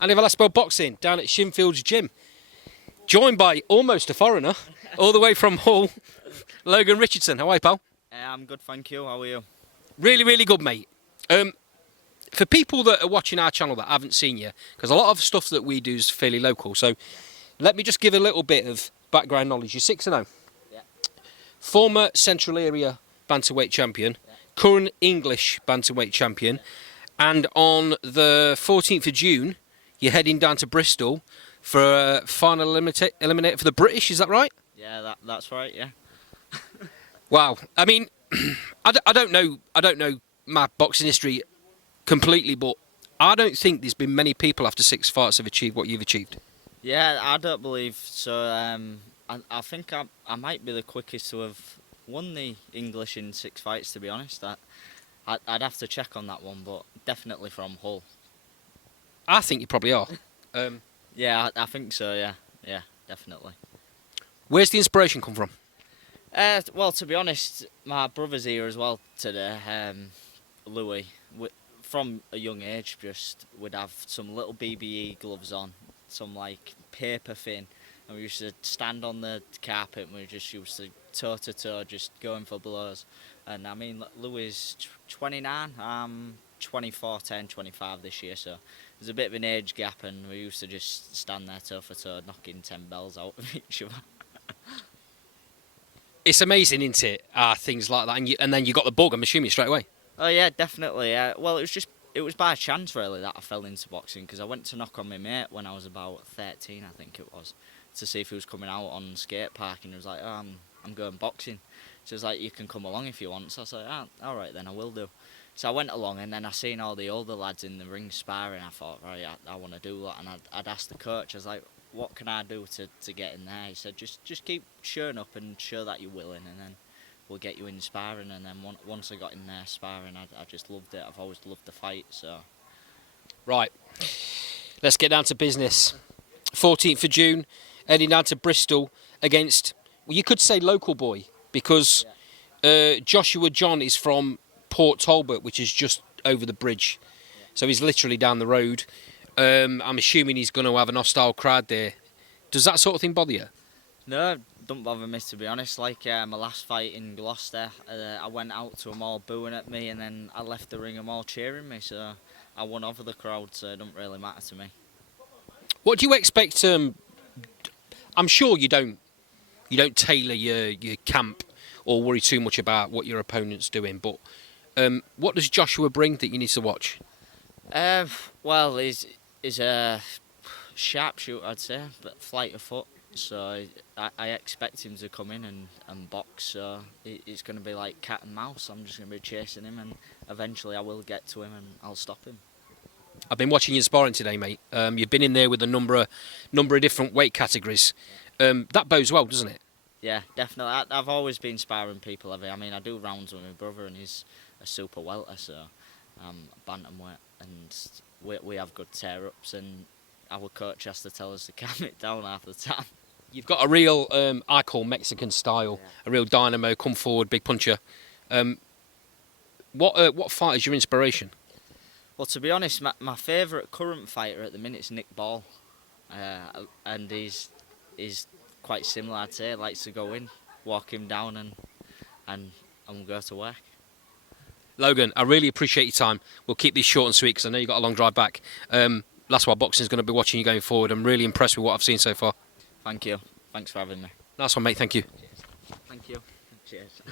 Andy Velasquez Boxing down at Shinfield's gym. Joined by almost a foreigner, all the way from Hull, Logan Richardson. How are you, pal? I'm good, thank you. How are you? Really, really good, mate. For people that are watching our channel that haven't seen you, because a lot of stuff that we do is fairly local, so let me just give a little bit of background knowledge. You're 6-0. Yeah. Former Central Area Bantamweight Champion, current English Bantamweight Champion, and on the 14th of June, you're heading down to Bristol for a final eliminator for the British, is that right? Yeah, that's right, yeah. Wow. I mean, I don't know my boxing history completely, but I don't think there's been many people after 6 fights have achieved what you've achieved. Yeah, I don't believe so. I think I might be the quickest to have won the English in 6 fights, to be honest. I'd have to check on that one, but definitely from Hull. I think you probably are. Yeah, I think so, yeah. Yeah, definitely. Where's the inspiration come from? Well, to be honest, my brother's here as well today, Louis. From a young age, we'd have some little BBE gloves on, some like paper thin, and we used to stand on the carpet and we just used to toe-to-toe, just going for blows. And I mean, Louis is 29, I'm 24, 10, 25 this year, so there's a bit of an age gap, and we used to just stand there toe-for-toe, knocking 10 bells out of each other. It's amazing, isn't it? Things like that, and then you got the bug, I'm assuming, straight away. Oh yeah, definitely. Well, it was by chance really that I fell into boxing, because I went to knock on my mate when I was about 13, I think it was, to see if he was coming out on skate park, and he was like, "Oh, I'm going boxing." So he was like, "You can come along if you want." So I was like, "All right then, I will do." So I went along, and then I seen all the older lads in the ring sparring. I thought, right, I want to do that, and I'd asked the coach, I was like, "What can I do to get in there?" He said, just keep showing up and show that you're willing, and then we'll get you in sparring. And then once I got in there sparring, I just loved it. I've always loved the fight, so. Right, let's get down to business. 14th of June, heading down to Bristol against, well, you could say local boy, because Joshua John is from Port Talbot, which is just over the bridge. Yeah. So he's literally down the road. I'm assuming he's going to have an hostile crowd there. Does that sort of thing bother you? No, don't bother me, to be honest. Like my last fight in Gloucester, I went out to them all booing at me, and then I left the ring them all cheering me, so I won over the crowd, so it don't really matter to me. What do you expect? I'm sure you don't tailor your camp or worry too much about what your opponent's doing, but what does Joshua bring that you need to watch? Well, he's a sharpshooter, I'd say, but flight of foot. So I expect him to come in and box. So it's going to be like cat and mouse. I'm just going to be chasing him, and eventually I will get to him and I'll stop him. I've been watching you sparring today, mate. You've been in there with a number of different weight categories. That bodes well, doesn't it? Yeah, definitely. I've always been sparring people. I mean, I do rounds with my brother, and he's a super welter, so bantamweight, and we have good tear-ups, and our coach has to tell us to calm it down half the time. You've got a real, I call Mexican style, a real dynamo, come forward, big puncher. What fight is your inspiration? Well, to be honest, my favourite current fighter at the minute is Nick Ball, and he's quite similar, I'd say. Likes to go in, walk him down, and go to work. Logan, I really appreciate your time. We'll keep these short and sweet because I know you've got a long drive back. That's why Boxing is going to be watching you going forward. I'm really impressed with what I've seen so far. Thank you. Thanks for having me. Nice one, mate. Thank you. Cheers. Thank you. Cheers.